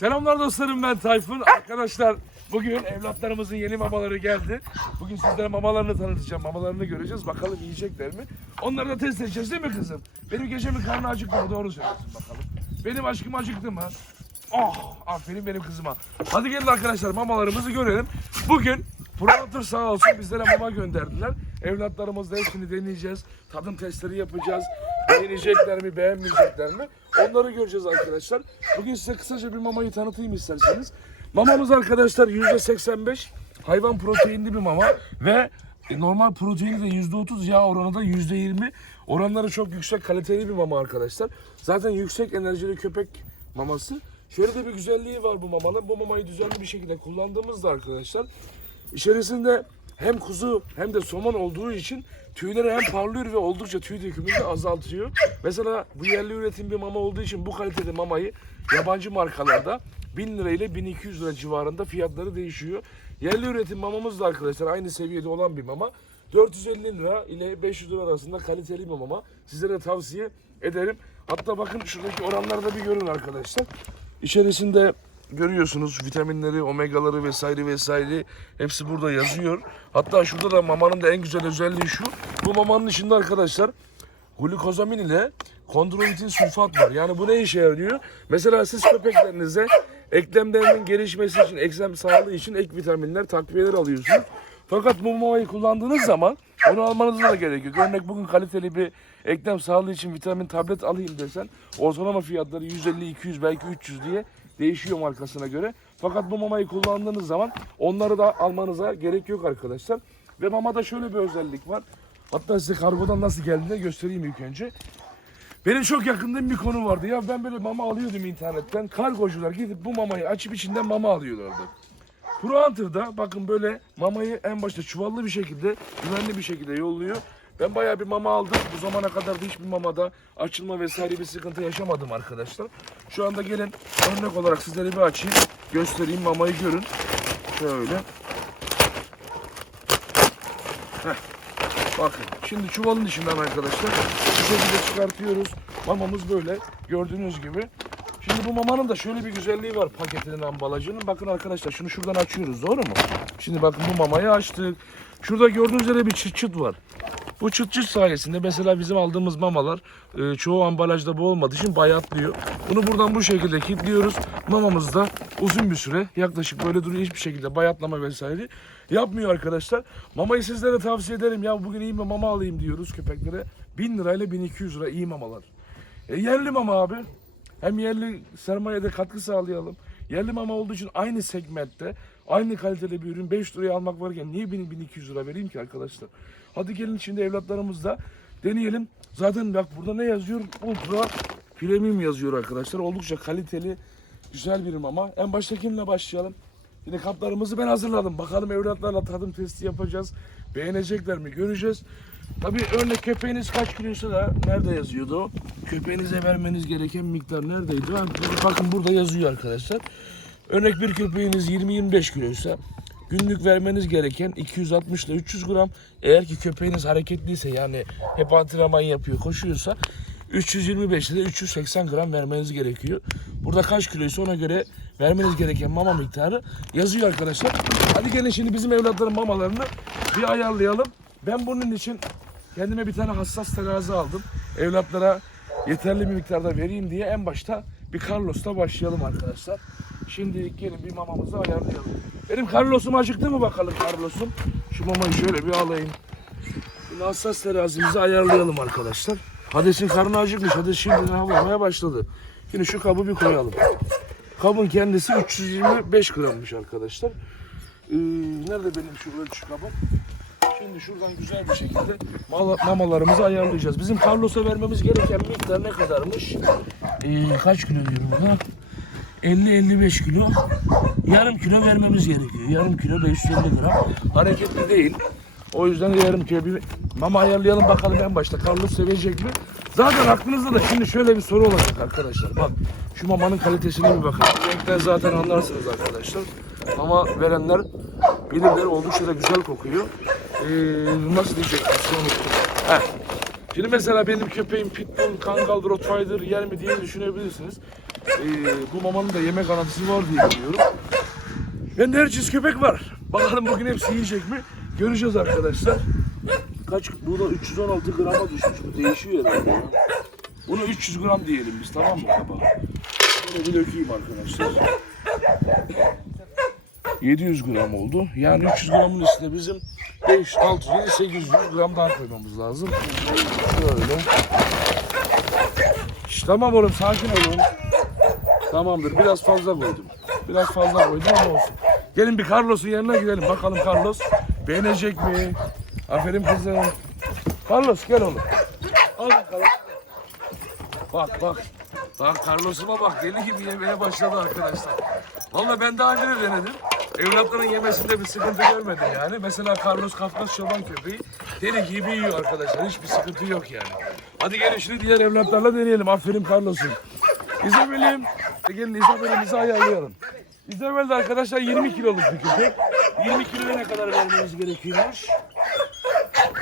Selamlar dostlarım ben Tayfun. Arkadaşlar bugün evlatlarımızın yeni mamaları geldi. Bugün sizlere mamalarını tanıtacağım. Mamalarını göreceğiz. Bakalım yiyecekler mi? Onları da test edeceğiz değil mi kızım? Benim gecemin karnı acıktı mı? Doğru söylüyorsun bakalım. Benim aşkım acıktı mı? Oh aferin benim kızıma. Hadi gelin arkadaşlar mamalarımızı görelim. Bugün Pronatır sağ olsun bizlere mama gönderdiler. Evlatlarımızla hepsini deneyeceğiz. Tadım testleri yapacağız. Beğenecekler mi, beğenmeyecekler mi? Onları göreceğiz arkadaşlar. Bugün size kısaca bir mamayı tanıtayım isterseniz. Mamamız arkadaşlar %85 hayvan proteinli bir mama ve normal proteini de %30 yağ oranı da %20. Oranları çok yüksek kaliteli bir mama arkadaşlar. Zaten yüksek enerjili köpek maması. Şöyle de bir güzelliği var bu mamanın. Bu mamayı düzenli bir şekilde kullandığımızda arkadaşlar içerisinde hem kuzu hem de somon olduğu için tüyleri hem parlıyor ve oldukça tüy dökümünü de azaltıyor. Mesela bu yerli üretim bir mama olduğu için bu kaliteli mamayı yabancı markalarda 1000 lira ile 1200 lira civarında fiyatları değişiyor. Yerli üretim mamamız da arkadaşlar aynı seviyede olan bir mama. 450 lira ile 500 lira arasında kaliteli bir mama. Sizlere tavsiye ederim. Hatta bakın şuradaki oranları da bir görün arkadaşlar. İçerisinde görüyorsunuz vitaminleri, omegaları vesaire vesaire hepsi burada yazıyor. Hatta şurada da mamanın da en güzel özelliği şu. Bu mamanın içinde arkadaşlar glukozamin ile kondroitin sulfat var. Yani bu ne işe yarıyor? Mesela siz köpeklerinize eklemlerinin gelişmesi için, eklem sağlığı için ek vitaminler, takviyeler alıyorsunuz. Fakat bu mamayı kullandığınız zaman onu almanıza da gerek yok. Örnek bugün kaliteli bir eklem sağlığı için vitamin tablet alayım desen ortalama fiyatları 150, 200 belki 300 diye değişiyor markasına göre. Fakat bu mamayı kullandığınız zaman onları da almanıza gerek yok arkadaşlar. Ve mamada şöyle bir özellik var. Hatta size kargodan nasıl geldiğini göstereyim ilk önce. Benim çok yakındığım bir konu vardı. Ya ben böyle mama alıyordum internetten. Kargocular gidip bu mamayı açıp içinden mama alıyorlardı. Pro Hunter'da bakın böyle mamayı en başta çuvallı bir şekilde, güvenli bir şekilde yolluyor. Ben bayağı bir mama aldım. Bu zamana kadar da hiçbir mamada açılma vesaire bir sıkıntı yaşamadım arkadaşlar. Şu anda gelin örnek olarak sizlere bir açayım. Göstereyim mamayı görün. Şöyle. Heh. Bakın şimdi çuvalın içinden arkadaşlar bu şekilde çıkartıyoruz. Mamamız böyle gördüğünüz gibi. Şimdi bu mamanın da şöyle bir güzelliği var paketinin ambalajının. Bakın arkadaşlar şunu şuradan açıyoruz doğru mu? Şimdi bakın bu mamayı açtık. Şurada gördüğünüz üzere bir çıt çıt var. Bu çıt çıt sayesinde mesela bizim aldığımız mamalar e, çoğu ambalajda bu olmadığı için bayatlıyor. Bunu buradan bu şekilde kilitliyoruz. Mamamız da uzun bir süre yaklaşık böyle duruyor hiçbir şekilde bayatlama vesaire yapmıyor arkadaşlar. Mamayı sizlere tavsiye ederim. Ya bugün iyi bir mama alayım diyoruz köpeklere. 1000 lirayla 1200 lira iyi mamalar. E, yerli mama abi. Hem yerli sermayede katkı sağlayalım. Yerli mama olduğu için aynı segmentte, aynı kalitede bir ürün 5 liraya almak varken niye 1000 1200 lira vereyim ki arkadaşlar? Hadi gelin şimdi evlatlarımızla deneyelim. Zaten bak burada ne yazıyor? Ultra premium yazıyor arkadaşlar. Oldukça kaliteli, güzel bir mama. En başta kimle başlayalım? Yine kaplarımızı ben hazırladım. Bakalım evlatlarla tadım testi yapacağız. Beğenecekler mi göreceğiz. Tabii örnek köpeğiniz kaç kiloysa da nerede yazıyordu? Köpeğinize vermeniz gereken miktar neredeydi? Bakın burada yazıyor arkadaşlar. Örnek bir köpeğiniz 20-25 kiloysa günlük vermeniz gereken 260 ile 300 gram. Eğer ki köpeğiniz hareketliyse yani hep antrenman yapıyor, koşuyorsa 325 ile 380 gram vermeniz gerekiyor. Burada kaç kiloysa ona göre vermeniz gereken mama miktarı yazıyor arkadaşlar. Hadi gelin şimdi bizim evlatların mamalarını bir ayarlayalım. Ben bunun için kendime bir tane hassas terazi aldım. Evlatlara yeterli bir miktarda vereyim diye en başta bir Carlos'ta başlayalım arkadaşlar. Şimdi gelin bir mamamızı ayarlayalım. Benim Carlos'um acıktı mı bakalım Carlos'um? Şu mamayı şöyle bir alayım. Şimdi hassas terazimizi ayarlayalım arkadaşlar. Hades'in karnı acıkmış. Hades şimdiden havlamaya başladı. Şimdi şu kabı bir koyalım. Kabın kendisi 325 grammış arkadaşlar. Ee, nerede benim şu ölçü kabım? Şimdi şuradan güzel bir şekilde mala- mamalarımızı ayarlayacağız. Bizim Carlos'a vermemiz gereken miktar ne kadarmış? Ee, kaç kilo diyorum buna? 50-55 kilo. Yarım kilo vermemiz gerekiyor. Yarım kilo 550 gram. Hareketli değil. O yüzden yarım kilo bir mama ayarlayalım bakalım en başta. Carlos sevecek mi? Zaten aklınızda da şimdi şöyle bir soru olacak arkadaşlar. Bak şu mamanın kalitesine bir bakın. Renkten zaten anlarsınız arkadaşlar. Mama verenler bilirler oldukça da güzel kokuyor. Ee, nasıl diyecektim. Şimdi mesela benim köpeğim Pitbull, Kangal, Rottweiler yer mi diye düşünebilirsiniz. Ee, bu mamanın da yemek garantisi var diye biliyorum. Bende her çiz köpek var. Bakalım bugün hepsi yiyecek mi? Göreceğiz arkadaşlar. Kaç? Bu da 316 grama düşmüş. Bu değişiyor herhalde ya. Bunu 300 gram diyelim biz tamam mı baba? Bunu bir dökeyim arkadaşlar. 700 gram oldu. Yani 300 gramın üstüne bizim 5, 6, 7, 800 gram daha koymamız lazım. Şöyle. Şş, tamam oğlum sakin olun. Tamamdır biraz fazla koydum. Biraz fazla koydum ama olsun. Gelin bir Carlos'un yanına gidelim. Bakalım Carlos beğenecek mi? Aferin kızım. Carlos gel oğlum. Al bakalım. Bak bak. Bak Carlos'uma bak deli gibi yemeye başladı arkadaşlar. Vallahi ben daha önce de denedim. Evlatların yemesinde bir sıkıntı görmedim yani. Mesela Carlos Kafkas çoban köpeği deli gibi yiyor arkadaşlar. Hiçbir sıkıntı yok yani. Hadi gelin şunu diğer evlatlarla deneyelim. Aferin Carlos'um. İzabel'im. Gelin İzabel'imizi ayarlayalım. İzabel de arkadaşlar 20 kiloluk bir köpek. 20 kiloya ne kadar vermemiz gerekiyormuş?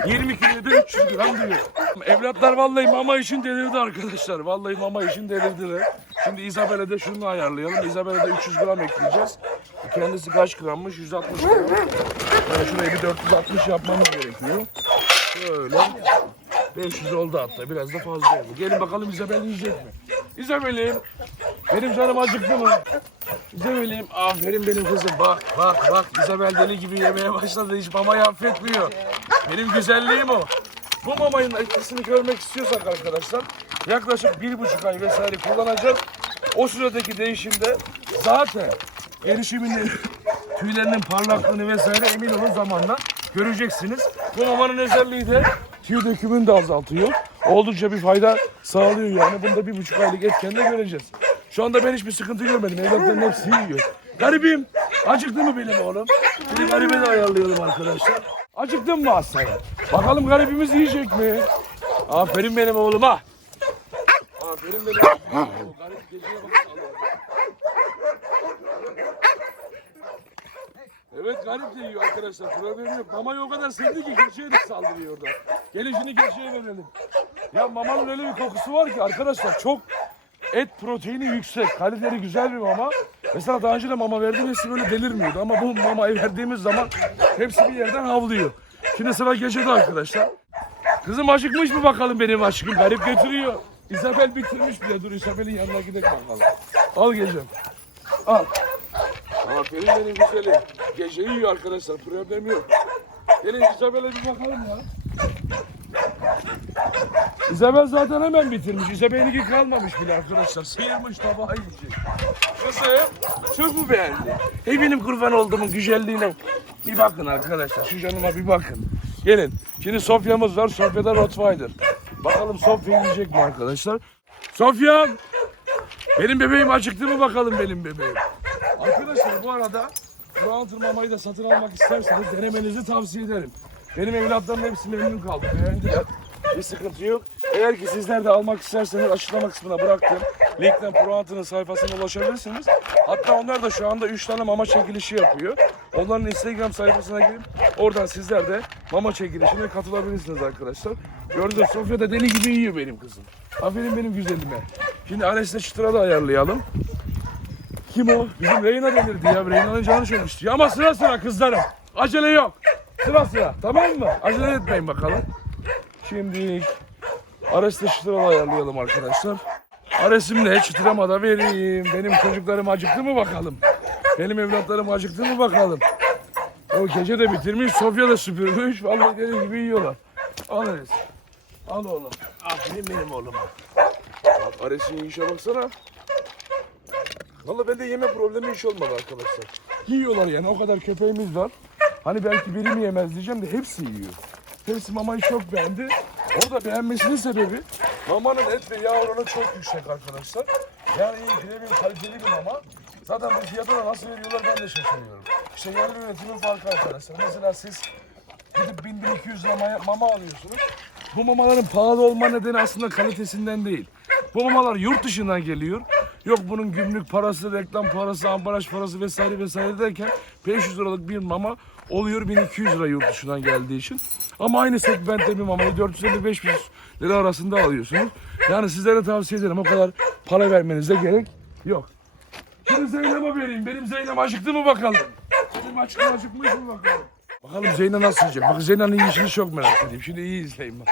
20 kiloda 300 gram diyor. Evlatlar vallahi mama için delirdi arkadaşlar. Vallahi mama için delirdiler. Şimdi Isabel'e de şunu ayarlayalım. Isabel'e de 300 gram ekleyeceğiz. Kendisi kaç grammış? 160 gram. Yani şurayı bir 460 yapmamız gerekiyor. Şöyle. 500 oldu hatta. Biraz da fazla oldu. Gelin bakalım Isabel yiyecek mi? Isabel'im. Benim canım acıktı mı? Isabel'im. Aferin benim kızım. Bak bak bak. Isabel deli gibi yemeye başladı. Hiç mamayı affetmiyor. Benim güzelliğim o. Bu mamayın etkisini görmek istiyorsak arkadaşlar yaklaşık bir buçuk ay vesaire kullanacağız. O süredeki değişimde zaten erişimini, tüylerinin parlaklığını vesaire emin olun zamanla göreceksiniz. Bu mamanın özelliği de tüy dökümünü de azaltıyor. Oldukça bir fayda sağlıyor yani. Bunda bir buçuk aylık etkenle göreceğiz. Şu anda ben hiçbir sıkıntı görmedim. Evlatların hepsi yiyor. Garibim. Acıktı mı benim oğlum? Şimdi garibe de ayarlayalım arkadaşlar. Acıktın mı Aslan'a? Bakalım garibimiz yiyecek mi? Aferin benim oğluma. Aferin benim oğluma. Garip geceye bak. Evet garip de arkadaşlar. Problem yok. Mamayı o kadar sevdi ki keçiye de saldırıyor orada. Gelin şimdi keçiye verelim. Ya mamanın öyle bir kokusu var ki arkadaşlar çok et proteini yüksek. Kaliteli güzel bir mama. Mesela daha önce de mama verdim hepsi böyle delirmiyordu. Ama bu mamayı verdiğimiz zaman hepsi bir yerden havlıyor. Şimdi sıra gecede arkadaşlar. Kızım acıkmış mı bakalım benim aşkım? Garip götürüyor. İsabel bitirmiş bile. Dur İsabel'in yanına gidelim bakalım. Al gecem. Al. Aferin benim güzelim. Gece yiyor arkadaşlar. Problem yok. Gelin İsabel'e bir bakalım ya. İsabel zaten hemen bitirmiş. İsabel'inki kalmamış bile arkadaşlar. Sıyırmış tabağı yiyecek. Kızım çok mu beğendi? Hey benim kurban olduğumun güzelliğine. Bir bakın arkadaşlar. Şu canıma bir bakın. Gelin. Şimdi Sofya'mız var. Sofya'da Rottweiler. Bakalım Sofya yiyecek mi arkadaşlar? Sofya'm. Benim bebeğim acıktı mı bakalım benim bebeğim. Arkadaşlar bu arada Kur'an tırmamayı da satın almak isterseniz denemenizi tavsiye ederim. Benim evlatlarım hepsi memnun kaldı. Beğendiler. Bir sıkıntı yok. Eğer ki sizler de almak isterseniz açıklama kısmına bıraktım. Linkten Proant'ın sayfasına ulaşabilirsiniz. Hatta onlar da şu anda 3 tane mama çekilişi yapıyor. Onların Instagram sayfasına girip oradan sizler de mama çekilişine katılabilirsiniz arkadaşlar. Gördünüz Sofya da deli gibi yiyor benim kızım. Aferin benim güzelime. Şimdi Ares'le çıtıra da ayarlayalım. Kim o? Bizim Reyna delirdi ya. Reyna'nın canı çok istiyor. Ama sıra sıra kızlarım. Acele yok. Sıra sıra. Tamam mı? Acele etmeyin bakalım. Şimdi Ares'le çıtıra da ayarlayalım arkadaşlar. Ares'imle çıtırama da vereyim. Benim çocuklarım acıktı mı bakalım. Benim evlatlarım acıktı mı bakalım. O gece de bitirmiş. Sofya da süpürmüş. Vallahi deli gibi yiyorlar. Al Ares. Al oğlum. Aferin benim oğluma. Bak Ares'in yiyişe baksana. Valla bende yeme problemi hiç olmadı arkadaşlar. Yiyorlar yani o kadar köpeğimiz var. Hani belki biri mi yemez diyeceğim de hepsi yiyor. Hepsi mamayı çok beğendi. Orada beğenmesinin sebebi mamanın et ve yağ oranı çok yüksek arkadaşlar. Yani iyi premium kaliteli bir mama. Zaten bu fiyata da nasıl veriyorlar ben de şaşırıyorum. İşte yerli üretimin farkı arkadaşlar. Mesela siz gidip 1200 lira mama alıyorsunuz. Bu mamaların pahalı olma nedeni aslında kalitesinden değil. Bu mamalar yurt dışından geliyor. Yok bunun gümrük parası, reklam parası, ambalaj parası vesaire vesaire derken 500 liralık bir mama oluyor 1200 lira yurt dışından geldiği için. Ama aynı segmentte bir mamayı 450-500 lira arasında alıyorsunuz. Yani sizlere tavsiye ederim o kadar para vermenize gerek Yok. Şimdi Zeynep'e vereyim. Benim Zeynep acıktı mı bakalım? Benim aşkım acıkmış mı bakalım? Bakalım Zeynep nasıl yiyecek? Bak Zeynep'in yiyişini çok merak ediyorum. Şimdi iyi izleyin bak.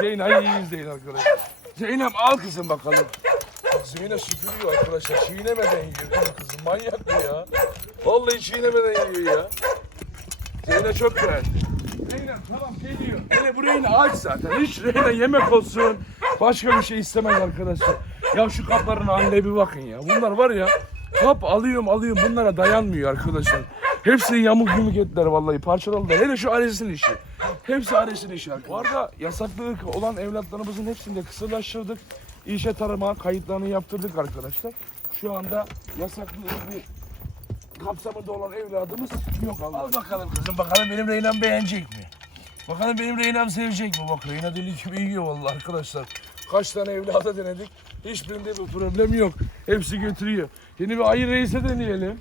Zeynep'i iyi izleyin arkadaşlar. Zeynep al kızım bakalım. Bak Zeynep süpürüyor arkadaşlar. Çiğnemeden yiyor değil mi kızım? Manyak bu ya. Vallahi çiğnemeden yiyor ya. Zeynep çok beğendi. Zeynep tamam geliyor. Hele bu Reyna aç zaten. Hiç Reyna yemek olsun. Başka bir şey istemez arkadaşlar. Ya şu kapların haline bir bakın ya. Bunlar var ya. Kap alıyorum alıyorum bunlara dayanmıyor arkadaşlar. Hepsi yamuk yumuk ettiler vallahi parçaladılar. Hele şu Ares'in işi. Hepsi Ares'in işi arkadaşlar. Bu arada yasaklı olan evlatlarımızın hepsini de kısırlaştırdık. İşe tarıma kayıtlarını yaptırdık arkadaşlar. Şu anda yasaklı ırk kapsamında olan evladımız yok Allah. Al bakalım kızım bakalım benim Reyna'm beğenecek mi? Bakalım benim Reyna'm sevecek mi? Bak Reyna deli gibi yiyor vallahi arkadaşlar. Kaç tane evlada denedik. Hiçbirinde bir problem yok. Hepsi götürüyor. Yeni bir ayı reise deneyelim.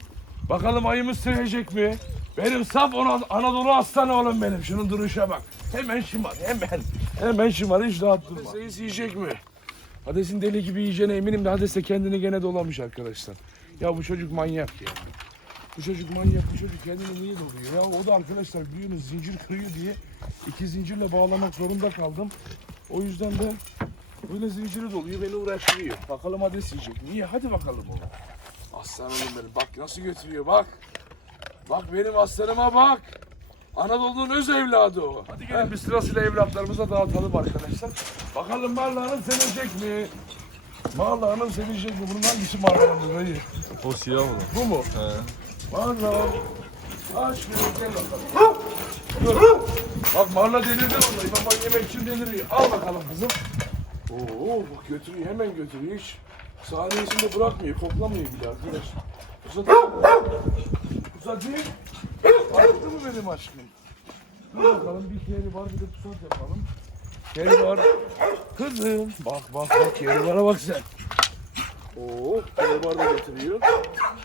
Bakalım ayımız sevecek mi? Benim saf Ana- Anadolu aslanı oğlum benim. Şunun duruşa bak. Hemen şımar hemen. Hemen şımar hiç rahat durma. Reis yiyecek mi? Hades'in deli gibi yiyeceğine eminim de Hades de kendini gene dolamış arkadaşlar. Ya bu çocuk manyak ya. Bu çocuk manyak, bu çocuk kendini niye doluyor? Ya o da arkadaşlar biliyorsunuz zincir kırıyor diye iki zincirle bağlamak zorunda kaldım. O yüzden de böyle zinciri doluyor, beni uğraştırıyor. Bakalım Hades yiyecek. Niye? Hadi bakalım oğlum. Aslanım benim. Bak nasıl götürüyor bak. Bak benim aslanıma bak. Anadolu'nun öz evladı o. Hadi gelin bir sırasıyla evlatlarımıza dağıtalım arkadaşlar. Bakalım Marla Hanım sevecek mi? Marla Hanım sevecek mi? Bunun hangisi Marla Hanım dayı? O siyah olan. Bu mu? He. Marla. Aç bir gel bakalım. Dur. Bak Marla delirdi vallahi. Baba yemek için deliriyor. Al bakalım kızım. Oo bak götürüyor hemen götürüyor hiç. Saniyesinde bırakmıyor, koklamıyor bile arkadaş. Uzatayım? Uzatayım. Benim aşkım? Dur bakalım bir kere var bir de pusat yapalım. Kere var. Kızım. Bak bak bak kere vara bak sen. Oo, kere var da getiriyor.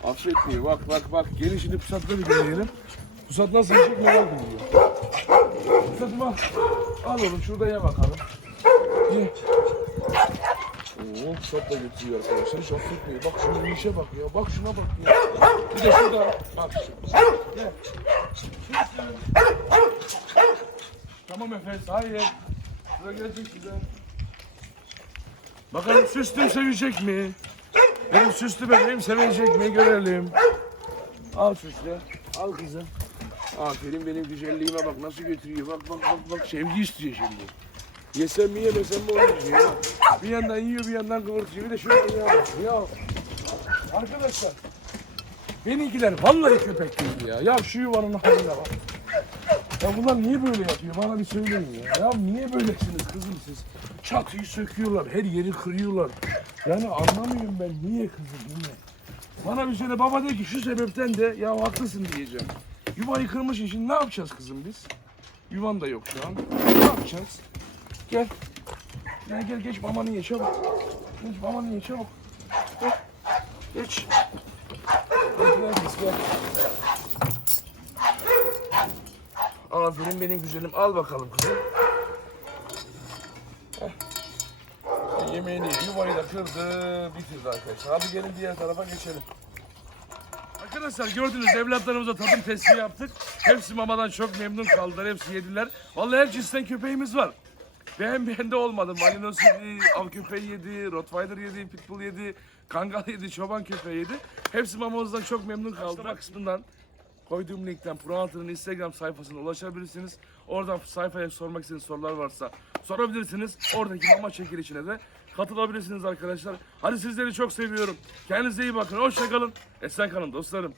Affetmiyor. Bak bak bak. Gelin şimdi pusatla bir deneyelim. Pusat nasıl yiyecek merak ediyor. Pusatım al. Al oğlum şurada ye bakalım. Ye. Oo, pusat da getiriyor arkadaşlar. Hiç affetmiyor. Bak şunun işe bak ya. Bak şuna bak ya. Bir de şurada. Bak. Gel. Tamam efendim. Hayır. Sıra gelecek size. Bakalım süslüm sevecek mi? Benim süslü bebeğim sevecek mi görelim. Al süslü. Al kızım. Aferin benim güzelliğime bak nasıl götürüyor. Bak bak bak bak sevgi istiyor şimdi. Yesem mi yemesem mi olmuyor ya. Bir yandan yiyor bir yandan kıvırtıyor. Bir de şuraya ya ya. Arkadaşlar. Benimkiler vallahi köpek değil ya. Ya şu yuvanın haline bak. Ya bunlar niye böyle yapıyor? Bana bir söyleyin ya. Ya niye böylesiniz kızım siz? Çatıyı söküyorlar, her yeri kırıyorlar. Yani anlamıyorum ben niye kızım niye? Bana bir söyle baba de ki şu sebepten de ya haklısın diyeceğim. Yuvayı kırmışsın şimdi ne yapacağız kızım biz? Yuvan da yok şu an. Ne yapacağız? Gel. Gel gel geç mamanı ye çabuk. Geç mamanı ye çabuk. Gel. Geç. Gel gel kız, gel. Aferin benim güzelim. Al bakalım kızım. Heh. Yemeğini ye. Yuvayı da kırdı. Bitirdi arkadaşlar. Hadi gelin diğer tarafa geçelim. Arkadaşlar gördünüz evlatlarımıza tadım testi yaptık. Hepsi mamadan çok memnun kaldılar. Hepsi yediler. Vallahi her cinsten köpeğimiz var. Beğenmeyen de olmadı. Malinos yedi, av köpeği yedi, Rottweiler yedi, Pitbull yedi, Kangal yedi, çoban köpeği yedi. Hepsi mamamızdan çok memnun kaldılar. kısmından koyduğum linkten Pronaltı'nın Instagram sayfasına ulaşabilirsiniz. Oradan sayfaya sormak istediğiniz sorular varsa sorabilirsiniz. Oradaki mama çekilişine de katılabilirsiniz arkadaşlar. Hadi sizleri çok seviyorum. Kendinize iyi bakın. Hoşçakalın. Esen kalın dostlarım.